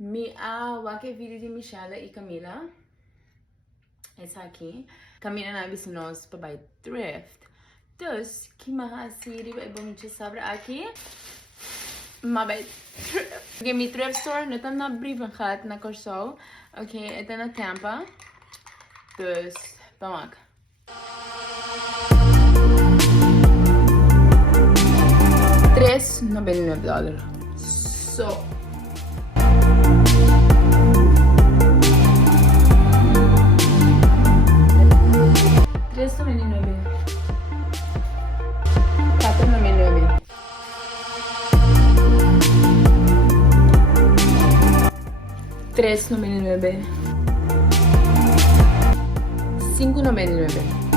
Wake vídeo de Michelle e Camila. Essa aqui. Camila na vez nós para thrift. Dus, que mahasiri ba ibang sabra aqui. Mabay thrift. Okay, mi thrift store na tam na brief gehad na Corso. Okay, ito na Tampa. Dus, vamos. $3.99. So. $3.99. $5.99.